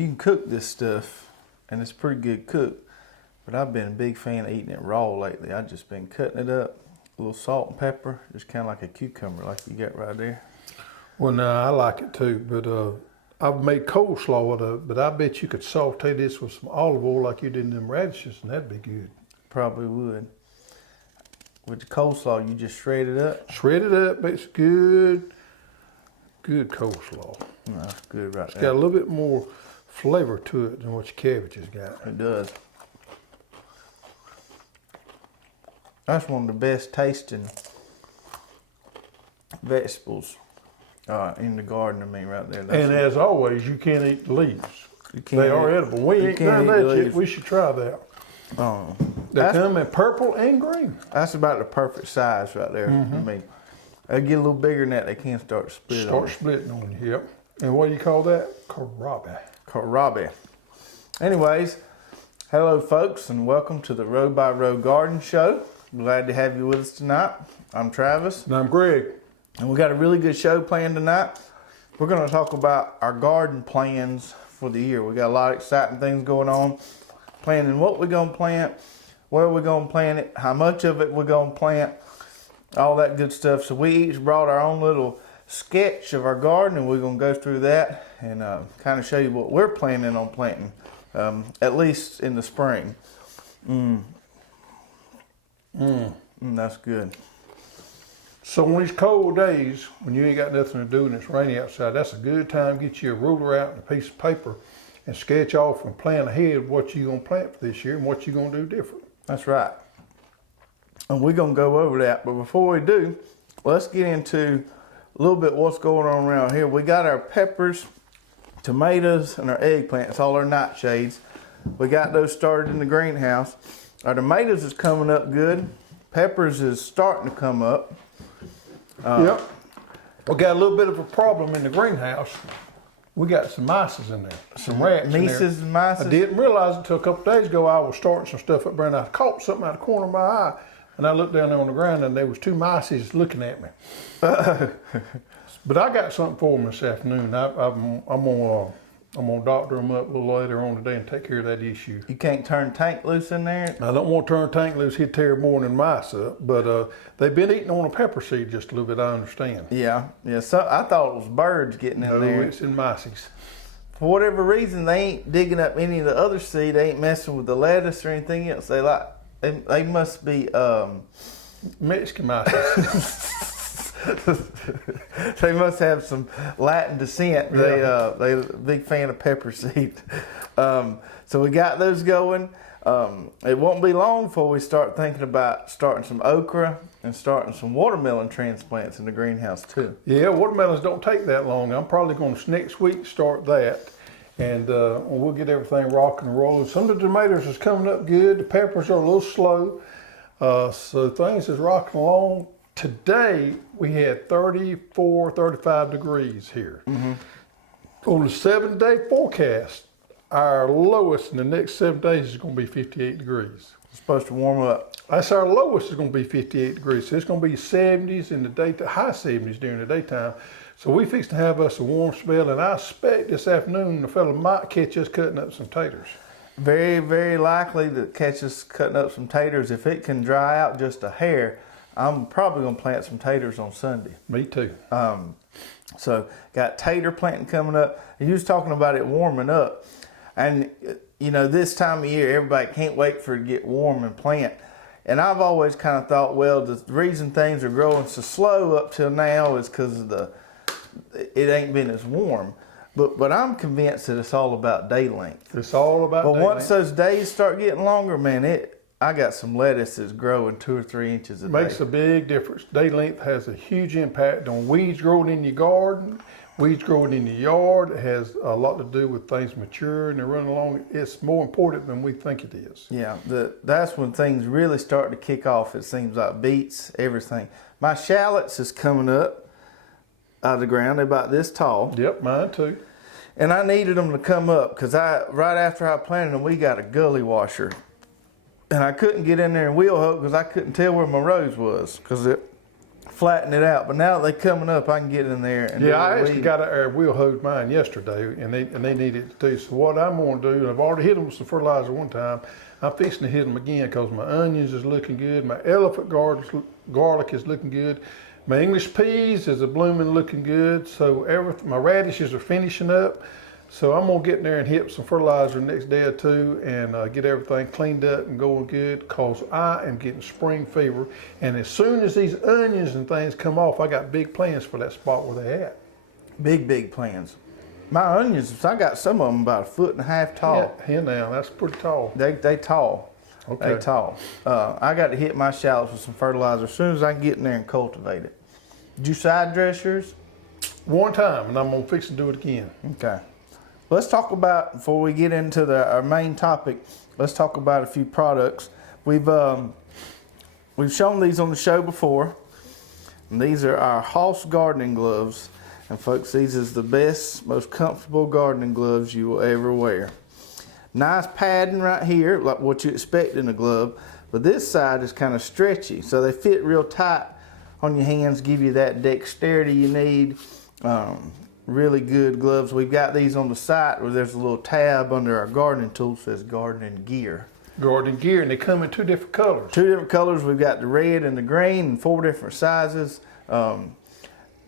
You can cook this stuff, and it's pretty good cooked. But I've been a big fan of eating it raw lately. I've just been cutting it up, a little salt and pepper, just kind of like a cucumber, like you got right there. Well, no, I like it too, but I've made coleslaw out of it, but I bet you could saute this with some olive oil like you did in them radishes, and that'd be good. Probably would. With the coleslaw, you just shred it up. Shred it up, makes good coleslaw. No, that's good right It's there. got a little bit more flavor to it than what your cabbage has got. It does. That's one of the best tasting vegetables in the garden. I mean, right there. And as always, you can't eat the leaves. You can't They are eat- edible. We you ain't can't done eat that the yet. leaves. We should try that. Oh, They that's, come in purple and green. that's about the perfect size right there. I mean, they get a little bigger than that, they can start to split. Start splitting on you, yep. And what do you call that? Kohlrabi. Kohlrabi. Anyways, hello folks, and welcome to the Row by Row Garden Show. Glad to have you with us tonight. I'm Travis, And I'm Greg. and we got a really good show planned tonight. We're going to talk about our garden plans for the year. We got a lot of exciting things going on. Planning what we're going to plant, where we're going to plant it, how much of it we're going to plant, all that good stuff. So we each brought our own little sketch of our garden, and we're going to go through that and kind of show you what we're planning on planting, at least in the spring. That's good. So on these cold days, when you ain't got nothing to do and it's rainy outside, that's a good time to get you a ruler out and a piece of paper and sketch off and plan ahead what you're going to plant for this year and what you're going to do different. That's right. And we're going to go over that. But before we do, let's get into a little bit what's going on around here. We got our peppers, tomatoes, and our eggplants, all our nightshades. We got those started in the greenhouse. Our tomatoes is coming up good. Peppers is starting to come up. Yep. We got a little bit of a problem in the greenhouse. We got some mices in there, some rats in there. Mices and mices. I didn't realize until a couple days ago I was starting some stuff up there and I caught something out of the corner of my eye. And I looked down there on the ground and there was two mices looking at me. But I got something for them this afternoon. I'm gonna doctor them up a little later on today and take care of that issue. You can't turn tank loose in there? I don't want to turn tank loose, he'd tear more than mice up. But they've been eating on a pepper seed just a little bit, I understand. Yeah. So I thought it was birds getting in No, there. it's in mices. For whatever reason, they ain't digging up any of the other seed. They ain't messing with the lettuce or anything else. They must be Mexican mices. they must have some Latin descent. Yeah. They a big fan of pepper seed. So we got those going. It won't be long before we start thinking about starting some okra and starting some watermelon transplants in the greenhouse too. Yeah, watermelons don't take that long. I'm probably going to next week start that. And we'll get everything rocking and rolling. Some of the tomatoes is coming up good. The peppers are a little slow. So things is rocking along. Today, we had 34, 35 degrees here. On the 7-day forecast, our lowest in the next 7 days is going to be 58 degrees. It's supposed to warm up. That's our lowest is going to be 58 degrees. So it's going to be 70s in the day, high 70s during the daytime. So we fix to have us a warm spell, and I expect this afternoon the fella might catch us cutting up some taters. Very, very likely to catch us cutting up some taters. If it can dry out just a hair, I'm probably going to plant some taters on Sunday. Me too. So got tater planting coming up. You was talking about it warming up. And, you know, this time of year, everybody can't wait for it to get warm and plant. And I've always kind of thought, well, the reason things are growing so slow up till now is because of it ain't been as warm. But I'm convinced that it's all about day length. It's all about But day once length. those days start getting longer, man, I got some lettuce that's growing 2 or 3 inches a day. Makes a big difference. Day length has a huge impact on weeds growing in your garden, weeds growing in your yard. It has a lot to do with things maturing and running along. It's more important than we think it is. Yeah, that's when things really start to kick off. It seems like beets, everything. My shallots is coming up out of the ground. They're about this tall. Yep, mine too. And I needed them to come up because right after I planted them, we got a gully washer. And I couldn't get in there and wheel hook because I couldn't tell where my rose was because flatten it out. But now that they're coming up, I can get in there and Yeah, do I the actually weed. got a wheel hose mine yesterday, and they needed to too. So what I'm going to do, and I've already hit them with some fertilizer one time, I'm fixing to hit them again because my onions is looking good, my elephant garlic is looking good, my English peas is a blooming looking good. So my radishes are finishing up. So I'm gonna get in there and hit some fertilizer the next day or two and get everything cleaned up and going good, cause I am getting spring fever. And as soon as these onions and things come off, I got big plans for that spot where they at. Big plans. My onions, I got some of them about 1.5 feet tall. Yeah, here now, that's pretty tall. They tall. Okay. They tall. I got to hit my shallots with some fertilizer as soon as I can get in there and cultivate it. Did you side dress yours? One time, and I'm gonna fix and do it again. Okay. Let's talk about, before we get into our main topic, let's talk about a few products. We've shown these on the show before. And these are our Hoss gardening gloves. And folks, these is the best, most comfortable gardening gloves you will ever wear. Nice padding right here, like what you expect in a glove. But this side is kind of stretchy, so they fit real tight on your hands, give you that dexterity you need. Really good gloves. We've got these on the site where there's a little tab under our gardening tool that says gardening gear. Gardening gear, and they come in 2 different colors. 2 different colors. We've got the red and the green and 4 different sizes.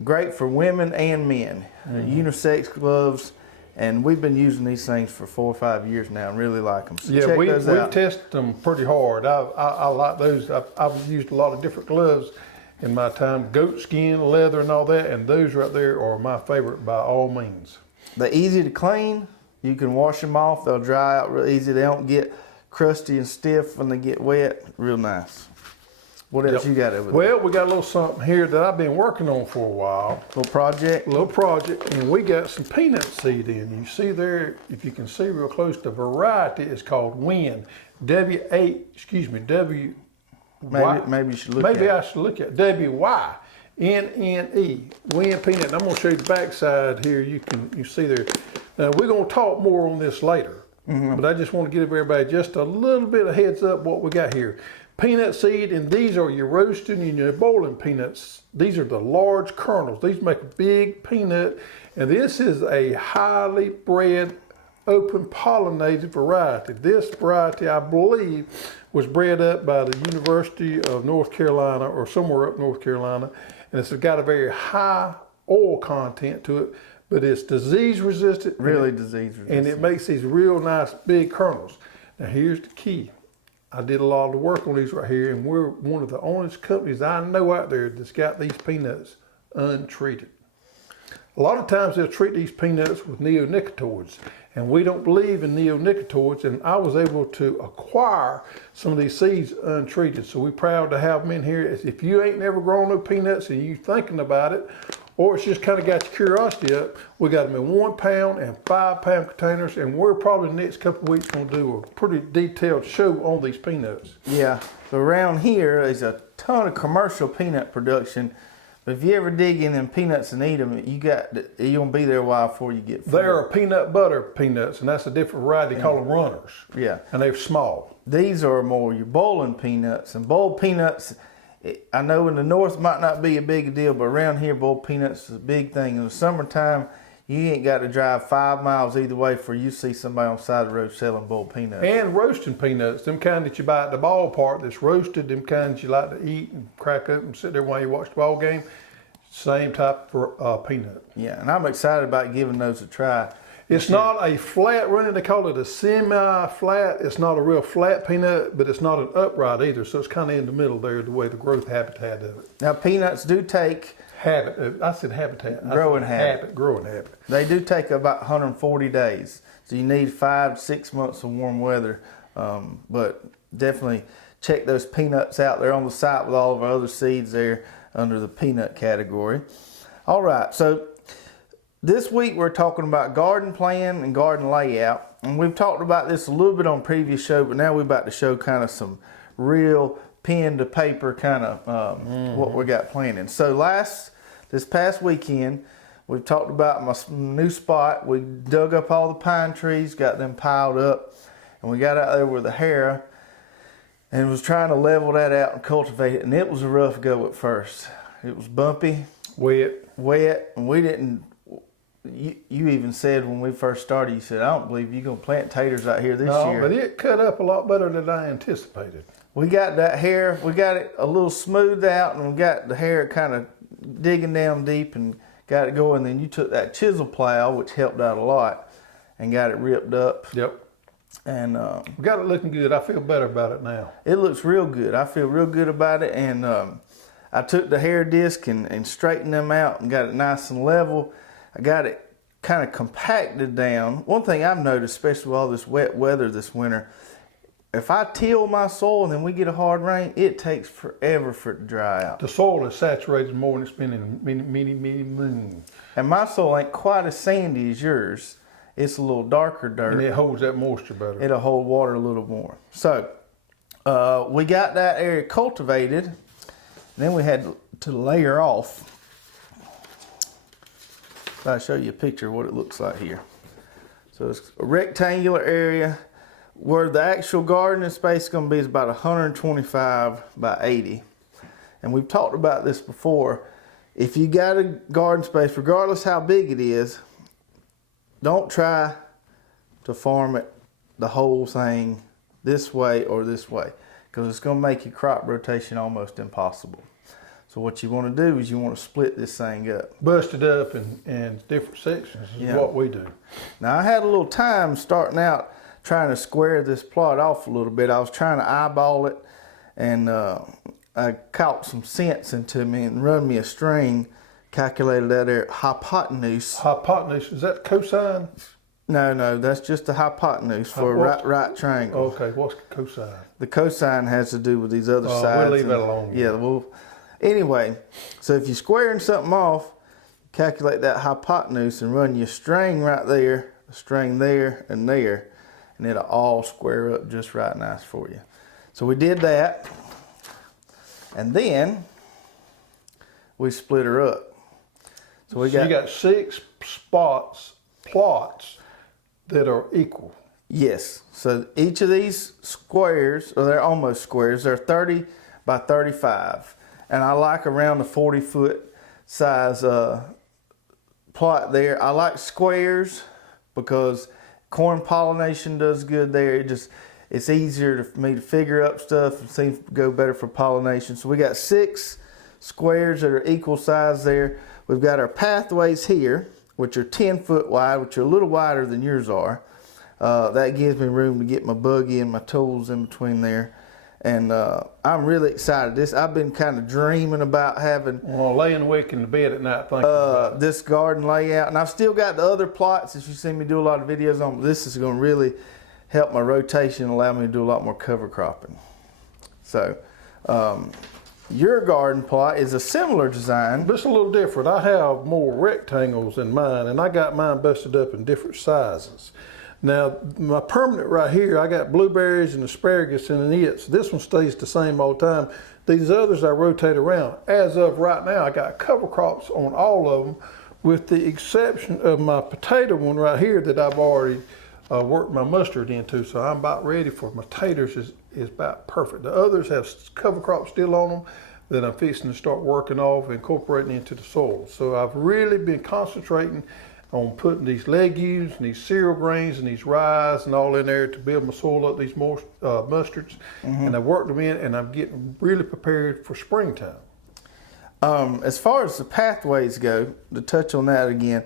Great for women and men. Unisex gloves. And we've been using these things for 4 or 5 years now and really like them. So Yeah, check we've those out. tested them pretty hard. I like those. I've used a lot of different gloves in my time, goat skin, leather, and all that, and those right there are my favorite by all means. They're easy to clean. You can wash them off. They'll dry out real easy. They don't get crusty and stiff when they get wet. Real nice. What else you got over there? Well, we got a little something here that I've been working on for a while. Little project. A little project, and we got some peanut seed in. You see there, if you can see real close, the variety is called Win. W. Maybe you should look at Maybe it. I should look at WYNNE, Win peanut. And I'm gonna show you the back side here. You see there. Now we're gonna talk more on this later, but I just want to give everybody just a little bit of heads up what we got here. Peanut seed, and these are your roasting and your boiling peanuts. These are the large kernels. These make a big peanut, and this is a highly bred, open pollinated variety. This variety, I believe, was bred up by the University of North Carolina or somewhere up North Carolina, and it's got a very high oil content to it, but it's disease resistant. Really disease resistant. And it makes these real nice big kernels. Now here's the key. I did a lot of the work on these right here, and we're one of the only companies I know out there that's got these peanuts untreated. A lot of times they'll treat these peanuts with neonicotinoids, and we don't believe in neonicotinoids, and I was able to acquire some of these seeds untreated. So we're proud to have them in here. If you ain't never grown no peanuts and you thinking about it, or it's just kind of got your curiosity up, we got them in 1 pound and 5 pound containers, and we're probably the next couple of weeks going to do a pretty detailed show on these peanuts. Yeah. So around here, there's a ton of commercial peanut production. But if you ever dig in them peanuts and eat them, you're gonna be there a while before you get full. They are peanut butter peanuts, and that's a different variety. They call them runners. Yeah. And they're small. These are more your boiling peanuts. And boiled peanuts, I know in the north might not be a big deal, but around here, boiled peanuts is a big thing. In the summertime, you ain't got to drive 5 miles either way for you see somebody on the side of the road selling boiled peanuts. And roasting peanuts, them kind that you buy at the ballpark that's roasted, them kinds you like to eat and crack up and sit there while you watch the ball game. Same type of peanut. Yeah, and I'm excited about giving those a try. It's not a flat running, they call it a semi-flat. It's not a real flat peanut, but it's not an upright either. So it's kind of in the middle there, the way the growth habitat of it. Now peanuts do take, I said habitat. Growing habit. Growing habit. they do take about 140 days. So you need 5 to 6 months of warm weather. But definitely check those peanuts out. They're on the site with all of our other seeds there under the peanut category. All right, so this week we're talking about garden plan and garden layout. And we've talked about this a little bit on previous show, but now we're about to show kind of some real pen to paper kind of what we got planning. So this past weekend, we've talked about my new spot. We dug up all the pine trees, got them piled up, and we got out there with a harrow and was trying to level that out and cultivate it. And it was a rough go at first. It was bumpy, Wet. wet, and we didn't. You even said when we first started, you said, I don't believe you're going to plant taters out here this No, year. but it cut up a lot better than I anticipated. We got that hair, we got it a little smoothed out, and we got the hair kind of digging down deep and got it going. Then you took that chisel plow, which helped out a lot, and got it ripped up. Yep. And We got it looking good. I feel better about it now. it looks real good. I feel real good about it. And I took the hair disc and straightened them out and got it nice and level. I got it kind of compacted down. One thing I've noticed, especially with all this wet weather this winter, if I till my soil and then we get a hard rain, it takes forever for it to dry out. The soil is saturated more than it's been in many moons. And my soil ain't quite as sandy as yours. It's a little darker dirt. And it holds that moisture better. It'll hold water a little more. So we got that area cultivated. Then we had to layer off. I'll show you a picture of what it looks like here. So it's a rectangular area where the actual gardening space is going to be is about 125 by 80. And we've talked about this before. If you got a garden space, regardless how big it is, don't try to farm it the whole thing this way or this way, because it's going to make your crop rotation almost impossible. So what you want to do is you want to split this thing up. Bust it up in different sections is Yeah. what we do. Now I had a little time starting out trying to square this plot off a little bit. I was trying to eyeball it, and I caught some sense into me and run me a string, calculated that there hypotenuse. Hypotenuse, is that cosine? No, that's just the hypotenuse for a right triangle. Okay, what's cosine? The cosine has to do with these other Oh, sides. we'll leave that alone. Yeah, well, anyway, so if you're squaring something off, calculate that hypotenuse and run your string right there, a string there, and there, and it'll all square up just right nice for you. So we did that, and then we split her up. So You got 6 plots that are equal. Yes. So each of these squares, or they're almost squares, they're 30 by 35. And I like around the 40-foot size plot there. I like squares because corn pollination does good there. It's easier for me to figure up stuff and seems to go better for pollination. So we got 6 squares that are equal size there. We've got our pathways here, which are 10 foot wide, which are a little wider than yours are. That gives me room to get my buggy and my tools in between there. And I'm really excited. I've been kind of dreaming about having Well, laying awake in the bed at night thinking about it. this garden layout. And I've still got the other plots that you see me do a lot of videos on. But this is going to really help my rotation and allow me to do a lot more cover cropping. So your garden plot is a similar design. But it's a little different. I have more rectangles in mine, and I got mine busted up in different sizes. Now, my permanent right here, I got blueberries and asparagus in it. So this one stays the same all the time. These others I rotate around. As of right now, I got cover crops on all of them, with the exception of my potato one right here that I've already worked my mustard into. So I'm about ready for my taters is about perfect. The others have cover crops still on them that I'm fixing to start working off and incorporating into the soil. So I've really been concentrating on putting these legumes and these cereal grains and these rye and all in there to build my soil up, these more mustards. And I've worked them in, and I'm getting really prepared for springtime. As far as the pathways go, to touch on that again,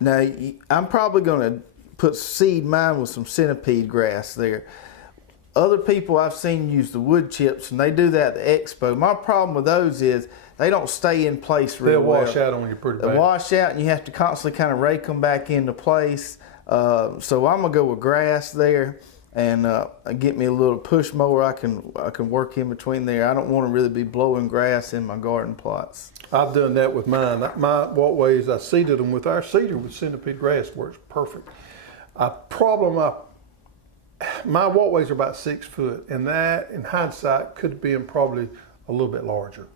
now I'm probably going to seed mine with some centipede grass there. Other people I've seen use the wood chips, and they do that at the expo. My problem with those is they don't stay in place real well. They'll wash out on you pretty bad. They wash out, and you have to constantly kind of rake them back into place. So I'm gonna go with grass there, and get me a little push mower I can work in between there. I don't want to really be blowing grass in my garden plots. I've done that with mine. My walkways, I seeded them with our cedar with centipede grass, works perfect. My walkways are about 6 foot, and that, in hindsight, could have been probably a little bit larger.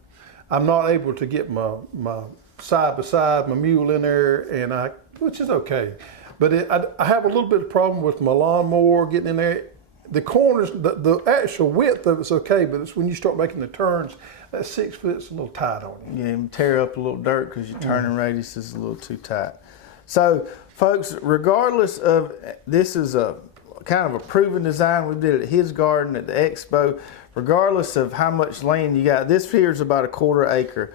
I'm not able to get my side by side, my mule in there, which is okay. But I have a little bit of problem with my lawnmower getting in there the corners, the actual width of it's okay, but it's when you start making the turns, that 6 foot's a little tight on you. Yeah, you tear up a little dirt because your turning radius is a little too tight. So, folks, regardless of, this is a kind of a proven design. We did it at his garden at the expo. Regardless of how much land you got, this here is about a 1/4 acre.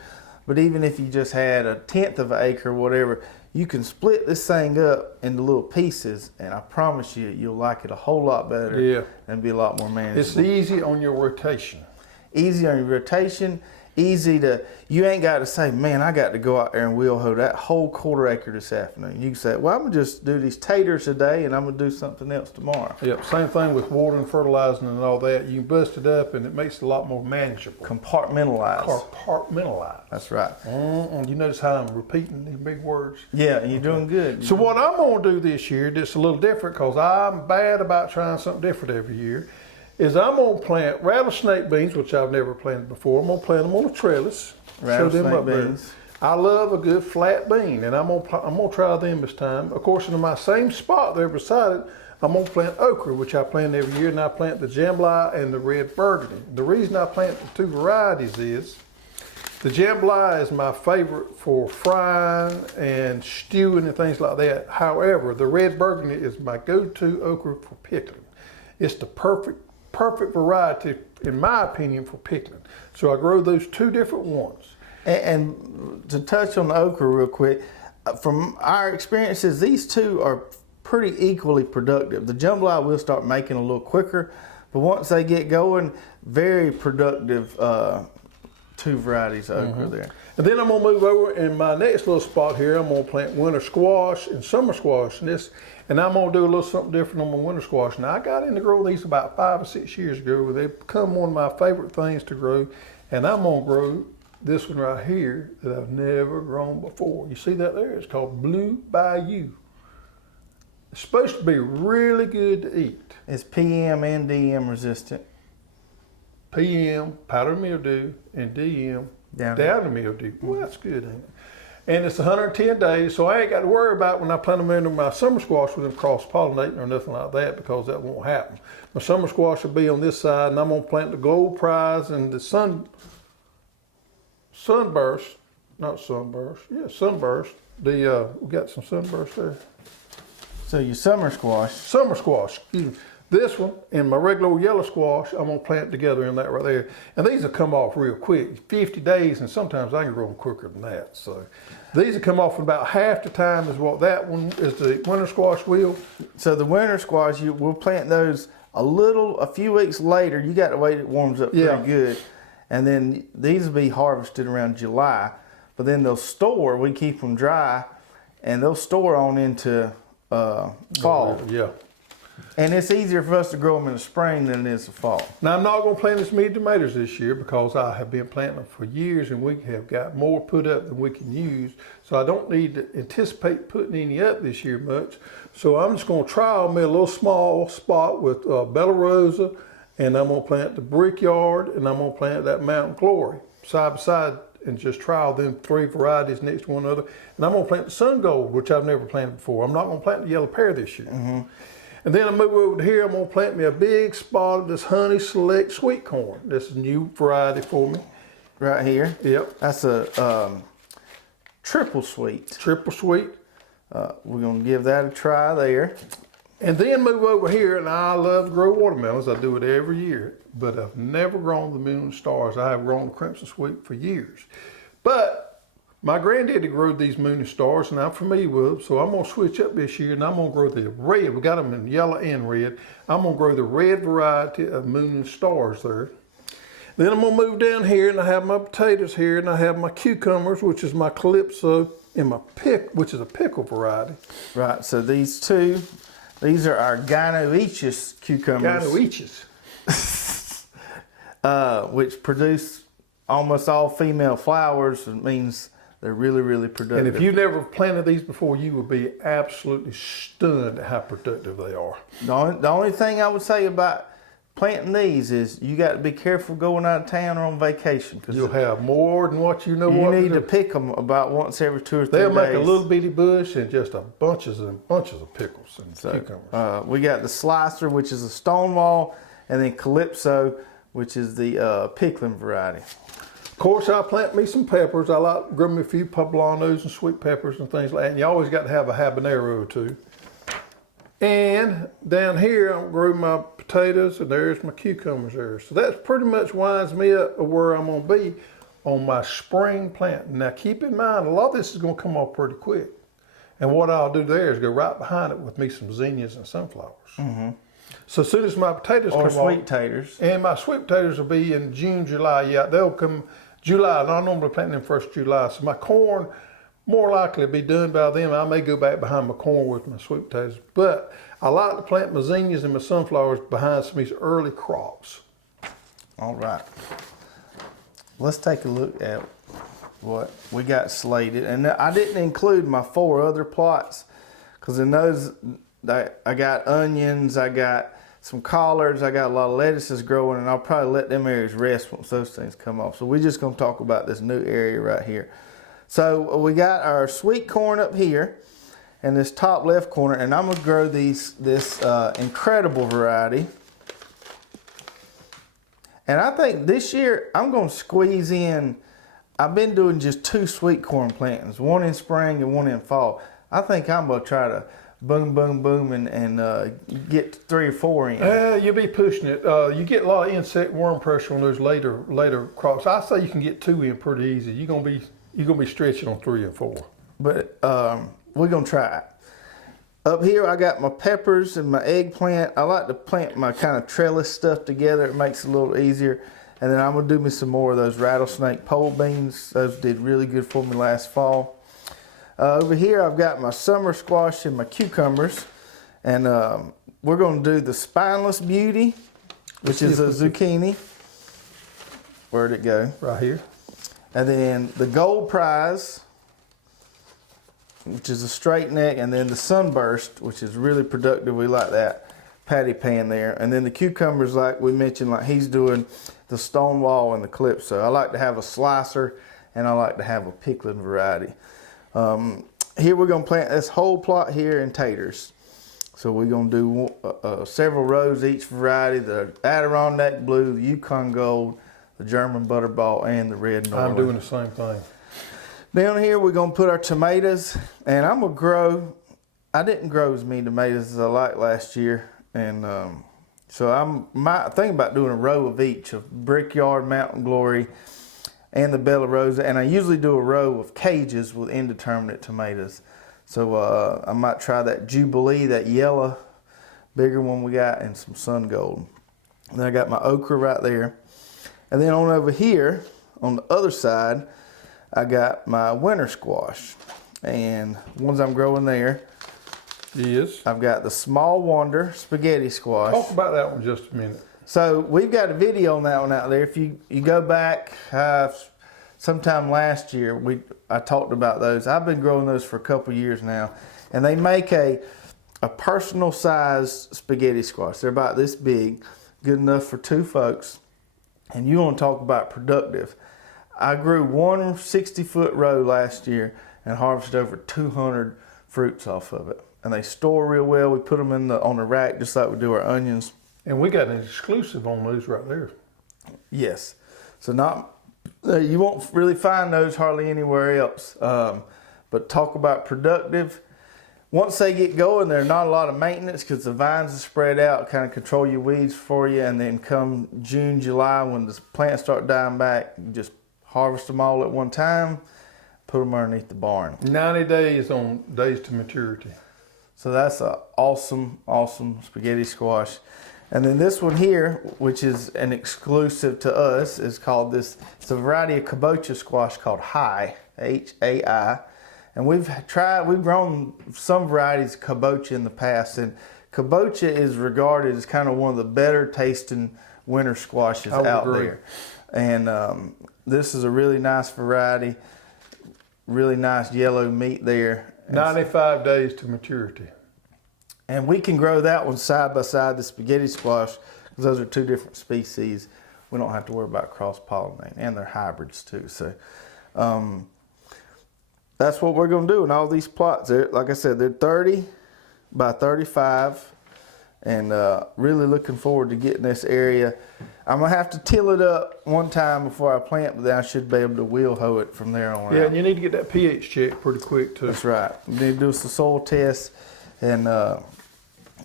But even if you just had 1/10 of an acre or whatever, you can split this thing up into little pieces, and I promise you, you'll like it a whole lot better. Yeah. And be a lot more manageable. It's easy on your rotation. Easy on your rotation, easy to, you ain't got to say, man, I got to go out there and wheel hoe that whole 1/4 acre this afternoon. You can say, well, I'm going to just do these taters today and I'm going to do something else tomorrow. Yep, same thing with watering, fertilizing, and all that. You can bust it up, and it makes it a lot more manageable. Compartmentalize. Compartmentalize. That's right. You notice how I'm repeating these big words? Yeah, you're doing good. So what I'm going to do this year, that's a little different, because I'm bad about trying something different every year, is I'm going to plant rattlesnake beans, which I've never planted before. I'm going to plant them on a trellis. Rattlesnake beans. I love a good flat bean, and I'm going to try them this time. Of course, in my same spot there beside it, I'm going to plant okra, which I plant every year, and I plant the jambalaya and the red burgundy. The reason I plant the two varieties is the jambalaya is my favorite for frying and stewing and things like that. However, the red burgundy is my go-to okra for pickling. It's the perfect variety, in my opinion, for pickling. So I grow those two different ones. And to touch on the okra real quick, from our experiences, these two are pretty equally productive. The jambalaya will start making a little quicker, but once they get going, very productive two varieties of okra there. And then I'm going to move over in my next little spot here. I'm going to plant winter squash and summer squash. And I'm going to do a little something different on my winter squash. Now, I got into growing these about 5 or 6 years ago. They've become one of my favorite things to grow. And I'm going to grow this one right here that I've never grown before. You see that there? It's called Blue Bayou. It's supposed to be really good to eat. It's PM and DM resistant. PM, powdered mildew, and DM, downy mildew. Well, that's good, ain't it? And it's 110 days, so I ain't got to worry about when I plant them into my summer squash with them cross-pollinating or nothing like that, because that won't happen. My summer squash will be on this side, and I'm going to plant the gold prize and the sunburst. We got some sunburst there. So your summer squash. Summer squash, excuse me. This one and my regular yellow squash, I'm gonna plant together in that right there. And these will come off real quick, 50 days, and sometimes I can grow them quicker than that. So these will come off in about half the time as what that one is, the winter squash will. So the winter squash, we'll plant those a few weeks later. You got to wait, it warms up pretty good. And then these will be harvested around July. But then they'll store, we keep them dry, and they'll store on into fall. Yeah. And it's easier for us to grow them in the spring than it is the fall. Now, I'm not going to plant as many tomatoes this year because I have been planting them for years, and we have got more put up than we can use. So I don't need to anticipate putting any up this year much. So I'm just going to trial me a little small spot with Bella Rosa, and I'm going to plant the Brickyard, and I'm going to plant that Mountain Glory side by side and just trial them 3 varieties next to one another. And I'm going to plant the Sun Gold, which I've never planted before. I'm not going to plant the Yellow Pear this year. And then I move over to here, I'm gonna plant me a big spot of this Honey Select sweet corn. This is a new variety for me. Right here? Yep. That's a triple sweet. Triple sweet. We're gonna give that a try there. And then move over here, and I love to grow watermelons. I do it every year, but I've never grown the Moon and Stars. I have grown the Crimson Sweet for years. But my granddaddy grew these Moon and Stars, and I'm familiar with them, so I'm going to switch up this year, and I'm going to grow the red. We got them in yellow and red. I'm going to grow the red variety of Moon and Stars there. Then I'm going to move down here, and I have my potatoes here, and I have my cucumbers, which is my Calypso, and my which is a pickle variety. Right, so these are our Gynoecious cucumbers. Gynoecious. Which produce almost all female flowers. It means they're really, really productive. And if you've never planted these before, you will be absolutely stunned at how productive they are. The only thing I would say about planting these is you got to be careful going out of town or on vacation because You'll have more than what you know you what need to to do. pick them about once every 2 or 3 They'll days. make a little bitty bush and just a bunches and bunches of pickles and cucumbers. We got the Slicer, which is a Stonewall, and then Calypso, which is the pickling variety. Of course, I plant me some peppers. I like to grow me a few poblanos and sweet peppers and things like that. And you always got to have a habanero or two. And down here, I grew my potatoes, and there's my cucumbers there. So that pretty much winds me up of where I'm going to be on my spring planting. Now, keep in mind, a lot of this is going to come off pretty quick. And what I'll do there is go right behind it with me some zinnias and sunflowers. Mm-hmm. So as soon as my potatoes Or come sweet off, taters. and my sweet potatoes will be in June, July. Yeah, they'll come July. And I normally plant them first July. So my corn, more likely to be done by then. I may go back behind my corn with my sweet potatoes. But I like to plant my zinnias and my sunflowers behind some of these early crops. All right. Let's take a look at what we got slated. And I didn't include my 4 other plots because in those, I got onions, I got some collards, I got a lot of lettuces growing, and I'll probably let them areas rest once those things come off. So we're just going to talk about this new area right here. So we got our sweet corn up here in this top left corner, and I'm going to grow this incredible variety. And I think this year I'm going to squeeze in, I've been doing just 2 sweet corn plantings, one in spring and one in fall. I think I'm going to try to boom, boom, boom and get 3 or 4 in. You'll be pushing it. You get a lot of insect worm pressure on those later crops. I say you can get 2 in pretty easy. You're gonna be stretching on 3 and 4. But we're going to try it. Up here, I got my peppers and my eggplant. I like to plant my kind of trellis stuff together. It makes it a little easier. And then I'm going to do me some more of those rattlesnake pole beans. Those did really good for me last fall. Over here, I've got my summer squash and my cucumbers. And we're going to do the spineless beauty, which is a zucchini. Where'd it go? Right here. And then the gold prize, which is a straight neck, and then the sunburst, which is really productive. We like that patty pan there. And then the cucumbers, like we mentioned, like he's doing the Stonewall and the Calypso. I like to have a slicer, and I like to have a pickling variety. Here we're going to plant this whole plot here in taters. So we're going to do several rows each variety, the Adirondack Blue, the Yukon Gold, the German Butterball, and the Red Norland. I'm doing the same thing. Down here, we're going to put our tomatoes, and I'm going to grow. I didn't grow as many tomatoes as I liked last year, and so I'm thinking about doing a row of each of Brickyard, Mountain Glory, and the Bella Rosa, and I usually do a row of cages with indeterminate tomatoes. So I might try that Jubilee, that yellow, bigger one we got, and some Sun Gold. And then I got my okra right there. And then on over here, on the other side, I got my winter squash, and the ones I'm growing there. Yes. I've got the Small Wonder spaghetti squash. Talk about that one just a minute. So we've got a video on that one out there. If you go back sometime last year, I talked about those. I've been growing those for a couple years now, and they make a personal size spaghetti squash. They're about this big, good enough for 2 folks. And you want to talk about productive. I grew one 60-foot row last year and harvested over 200 fruits off of it. And they store real well. We put them on the rack just like we do our onions. And we got an exclusive on those right there. Yes. So you won't really find those hardly anywhere else. But talk about productive. Once they get going, there's not a lot of maintenance because the vines are spread out, kind of control your weeds for you. And then come June, July, when the plants start dying back, you just harvest them all at one time, put them underneath the barn. 90 days on days to maturity. So that's an awesome, awesome spaghetti squash. And then this one here, which is an exclusive to us, is called it's a variety of kabocha squash called Hai, H-A-I. And we've grown some varieties of kabocha in the past, and kabocha is regarded as kind of one of the better tasting winter squashes out there. And this is a really nice variety, really nice yellow meat there. 95 days to maturity. And we can grow that one side by side, the spaghetti squash, because because those are two different species. We don't have to worry about cross-pollinating, and they're hybrids too. So that's what we're going to do in all these plots. Like I said, they're 30 by 35, and really looking forward to getting this area. I'm going to have to till it up one time before I plant, but then I should be able to wheel hoe it from there on Yeah, out. and you need to get that pH checked pretty quick too. That's right. We need to do some soil tests and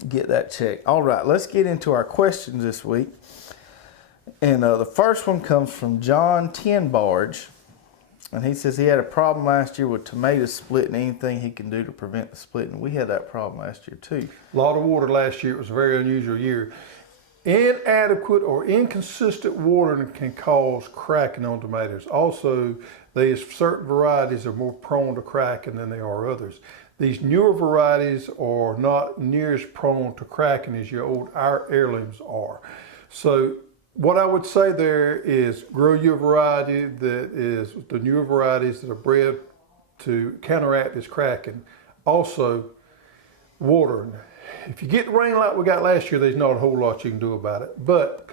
get that checked. All right, let's get into our questions this week. And the first one comes from John Tenbarge. And he says he had a problem last year with tomatoes splitting. Anything he can do to prevent the splitting? We had that problem last year too. A lot of water last year. It was a very unusual year. Inadequate or inconsistent watering can cause cracking on tomatoes. Also, there's certain varieties are more prone to cracking than they are others. These newer varieties are not near as prone to cracking as your old heirlooms are. So what I would say there is grow your variety that is the newer varieties that are bred to counteract this cracking. Also, watering. If you get rain like we got last year, there's not a whole lot you can do about it. But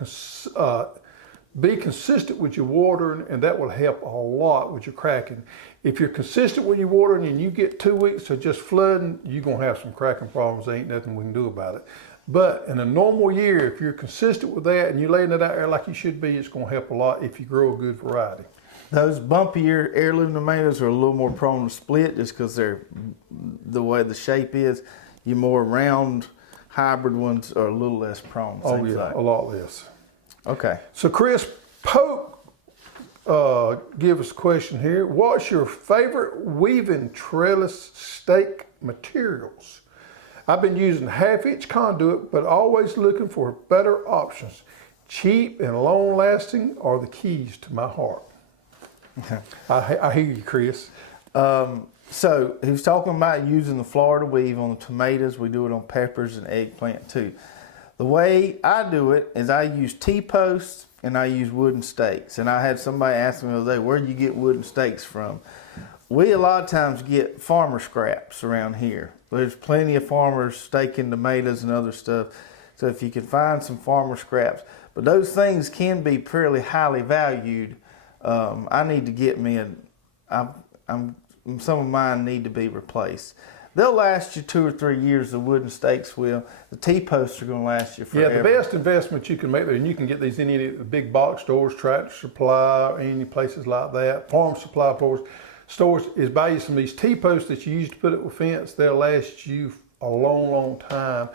be consistent with your watering, and that will help a lot with your cracking. If you're consistent with your watering and you get 2 weeks of just flooding, you're going to have some cracking problems. There ain't nothing we can do about it. But in a normal year, if you're consistent with that and you're laying it out there like you should be, it's going to help a lot if you grow a good variety. Those bumpier heirloom tomatoes are a little more prone to split just because they're the way the shape is. Your more round hybrid ones are a little less prone. Oh yeah, like. a lot less. Okay. So Chris Pope give us a question here. What's your favorite weaving trellis stake materials? I've been using 1/2-inch conduit, but always looking for better options. Cheap and long lasting are the keys to my heart. I hear you, Chris. So he was talking about using the Florida weave on the tomatoes. We do it on peppers and eggplant too. The way I do it is I use T-posts and I use wooden stakes. And I had somebody ask me the other day, where do you get wooden stakes from? We a lot of times get farmer scraps around here. There's plenty of farmers staking tomatoes and other stuff. So if you can find some farmer scraps, but those things can be fairly highly valued. I need to get me some of mine need to be replaced. They'll last you 2 or 3 years. The wooden stakes will. The T-posts are going to last you forever. Yeah, the best investment you can make there, and you can get these in any of the big box stores, Tractor Supply, or any places like that, farm supply stores, is buy you some of these T-posts that you use to put up with fence. They'll last you a long, long time.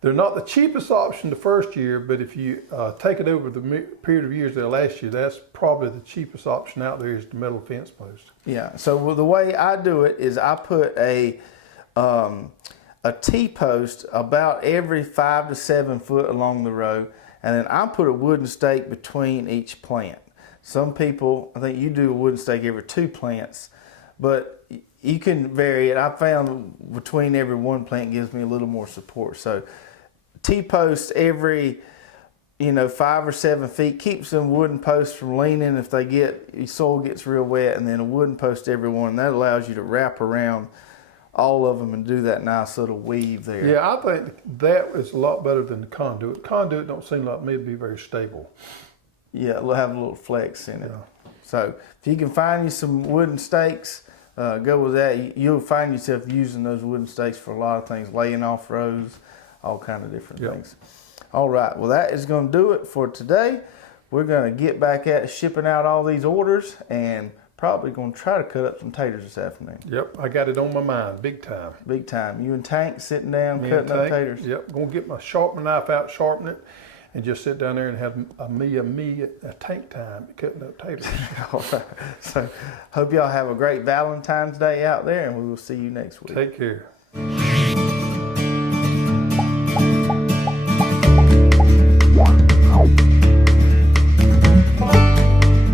They're not the cheapest option the first year, but if you take it over the period of years they'll last you, that's probably the cheapest option out there is the metal fence post. Yeah, so the way I do it is I put a T-post about every 5 to 7 foot along the row, and then I put a wooden stake between each plant. Some people, I think you do a wooden stake every 2 plants, but you can vary it. I found between every 1 plant gives me a little more support. So T-posts every 5 or 7 feet keeps them wooden posts from leaning if soil gets real wet, and then a wooden post every one. That allows you to wrap around all of them and do that nice little weave there. Yeah, I think that is a lot better than the conduit. Conduit don't seem like me to be very stable. Yeah, it'll have a little flex in it. Yeah. So if you can find you some wooden stakes, go with that. You'll find yourself using those wooden stakes for a lot of things, laying off rows, all kind of different things. All right, well that is going to do it for today. We're going to get back at shipping out all these orders and probably going to try to cut up some taters this afternoon. Yep, I got it on my mind, big time. Big time. You and Tank sitting down cutting up taters? Yep, going to get my sharpening knife out, sharpen it, and just sit down there and have a Tank time cutting up taters. All right. So hope y'all have a great Valentine's Day out there, and we will see you next week. Take care.